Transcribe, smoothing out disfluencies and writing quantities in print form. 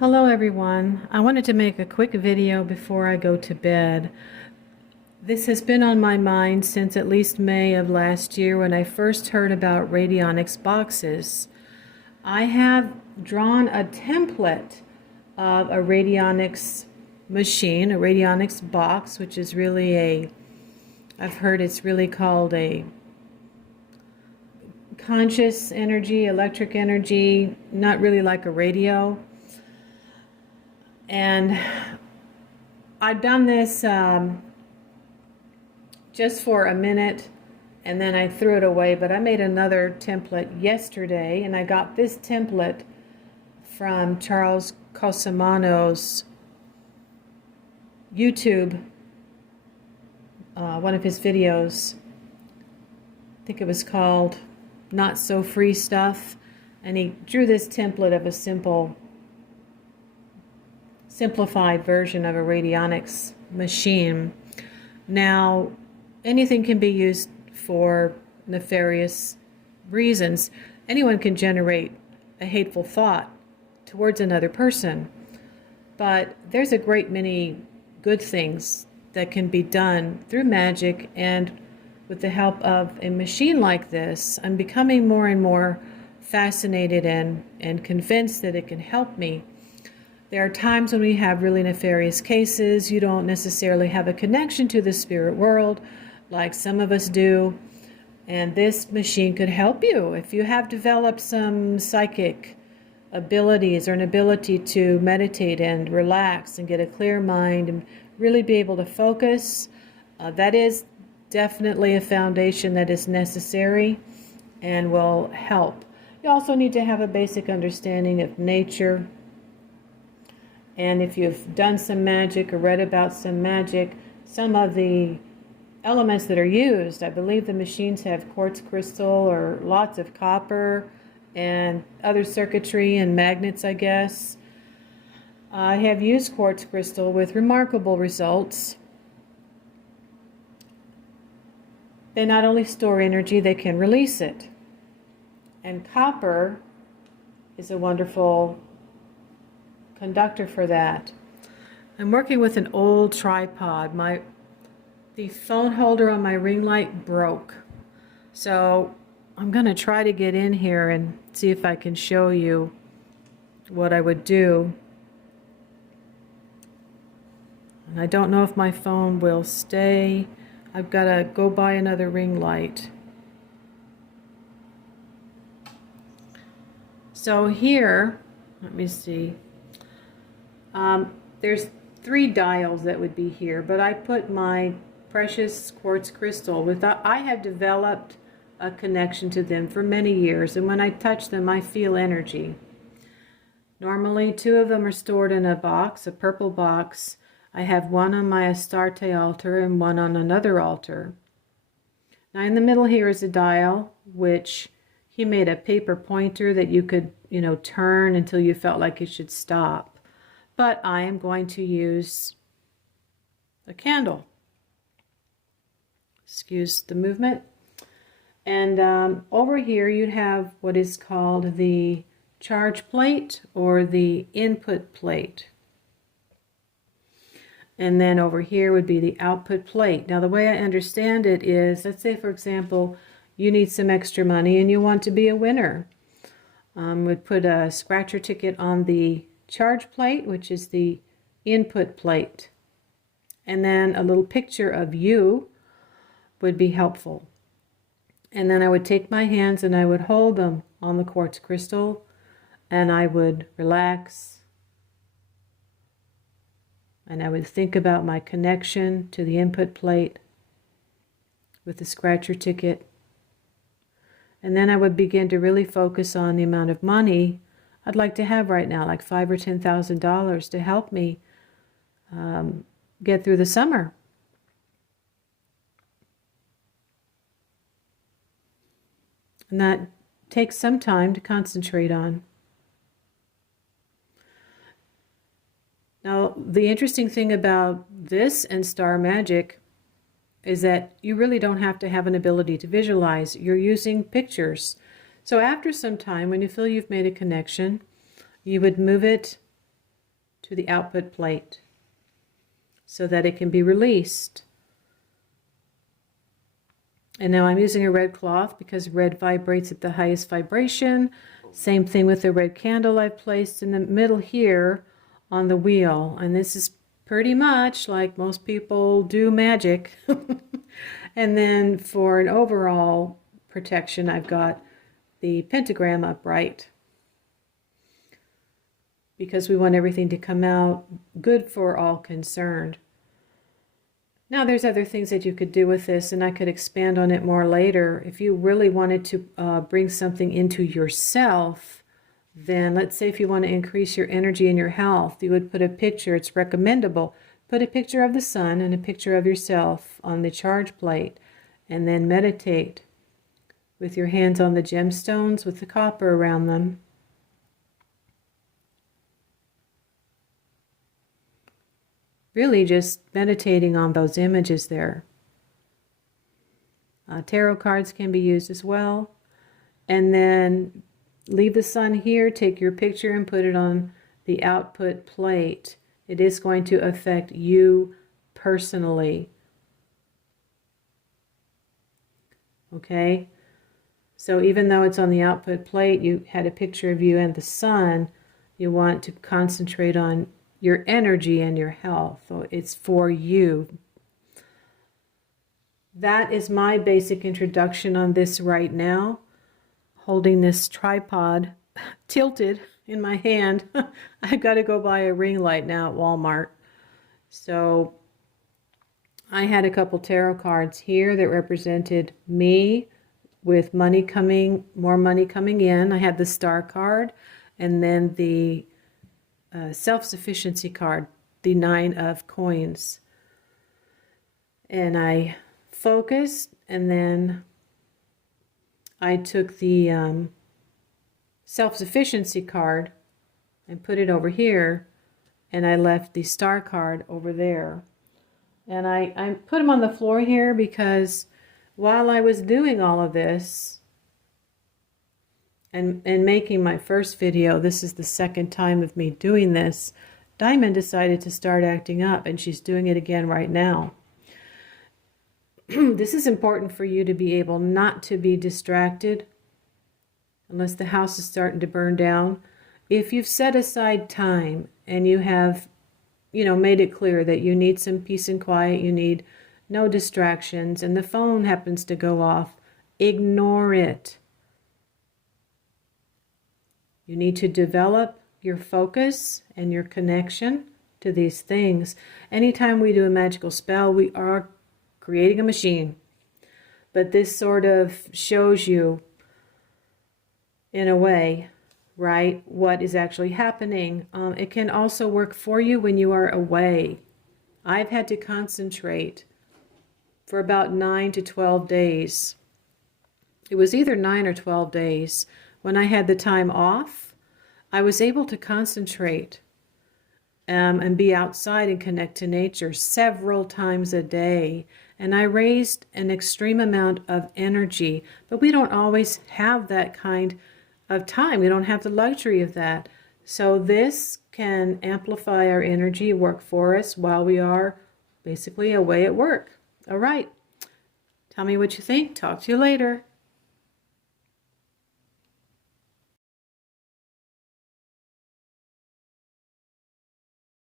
Hello everyone. I wanted to make a quick video before I go to bed. This has been on my mind since at least May of last year when I first heard about Radionics boxes. I have drawn a template of a Radionics machine, a Radionics box, which is really I've heard it's really called a conscious energy, electric energy, not really like a radio. And I've done this just for a minute and then I threw it away, but I made another template yesterday, and I got this template from Charles Casimano's YouTube, one of his videos. I think it was called Not So Free Stuff, and he drew this template of a simplified version of a radionics machine. Now, anything can be used for nefarious reasons. Anyone can generate a hateful thought towards another person, but there's a great many good things that can be done through magic, and with the help of a machine like this, I'm becoming more and more fascinated and convinced that it can help me. There are times when we have really nefarious cases. You don't necessarily have a connection to the spirit world like some of us do, and this machine could help you. If you have developed some psychic abilities or an ability to meditate and relax and get a clear mind and really be able to focus, that is definitely a foundation that is necessary and will help. You also need to have a basic understanding of nature. And if you've done some magic or read about some magic, some of the elements that are used, I believe the machines have quartz crystal or lots of copper and other circuitry and magnets, I guess. I have used quartz crystal with remarkable results. They not only store energy, they can release it. And copper is a wonderful conductor for that. I'm working with an old tripod. The phone holder on my ring light broke, so I'm going to try to get in here and see if I can show you what I would do. And I don't know if my phone will stay. I've got to go buy another ring light. So here, let me see. There's 3 dials that would be here, but I put my precious quartz crystal I have developed a connection to them for many years, and when I touch them I feel energy. Normally 2 of them are stored in a box, a purple box. I have one on my Astarte altar and one on another altar. Now in the middle here is a dial, which he made a paper pointer that you could, turn until you felt like it should stop. But I am going to use a candle. Excuse the movement. And over here you'd have what is called the charge plate or the input plate. And then over here would be the output plate. Now the way I understand it is, let's say for example, you need some extra money and you want to be a winner. We'd put a scratcher ticket on the charge plate, which is the input plate, and then a little picture of you would be helpful. And then I would take my hands and I would hold them on the quartz crystal, and I would relax, and I would think about my connection to the input plate with the scratcher ticket, and then I would begin to really focus on the amount of money I'd like to have right now, like $5,000 or $10,000 to help me get through the summer. And that takes some time to concentrate on. Now, the interesting thing about this and star magic is that you really don't have to have an ability to visualize. You're using pictures. So after some time, when you feel you've made a connection, you would move it to the output plate so that it can be released. And now I'm using a red cloth because red vibrates at the highest vibration. Same thing with the red candle I've placed in the middle here on the wheel. And this is pretty much like most people do magic. And then for an overall protection, I've got the pentagram upright, because we want everything to come out good for all concerned. Now there's other things that you could do with this, and I could expand on it more later. If you really wanted to bring something into yourself, then let's say if you want to increase your energy and your health, you would put a picture, it's recommendable, put a picture of the sun and a picture of yourself on the charge plate, and then meditate with your hands on the gemstones with the copper around them. Really just meditating on those images there. Tarot cards can be used as well. And then leave the sun here, take your picture and put it on the output plate. It is going to affect you personally. Okay? So even though it's on the output plate, you had a picture of you and the sun, you want to concentrate on your energy and your health. So it's for you. That is my basic introduction on this right now. Holding this tripod tilted in my hand. I've got to go buy a ring light now at Walmart. So I had a couple tarot cards here that represented me with money coming, more money coming in. I had the star card and then the self-sufficiency card, the 9 of coins. And I focused, and then I took the self-sufficiency card and put it over here, and I left the star card over there. And I put them on the floor here because while I was doing all of this and making my first video, this is the second time of me doing this, Diamond decided to start acting up, and she's doing it again right now. This is important for you to be able not to be distracted unless the house is starting to burn down. If you've set aside time and you have, made it clear that you need some peace and quiet, you need no distractions, and the phone happens to go off, ignore it. You need to develop your focus and your connection to these things. Anytime we do a magical spell, we are creating a machine. But this sort of shows you, in a way, right, what is actually happening. It can also work for you when you are away. I've had to concentrate for about 9 to 12 days. It was either 9 or 12 days. When I had the time off, I was able to concentrate and be outside and connect to nature several times a day. And I raised an extreme amount of energy, but we don't always have that kind of time. We don't have the luxury of that. So this can amplify our energy, work for us while we are basically away at work. All right. Tell me what you think. Talk to you later.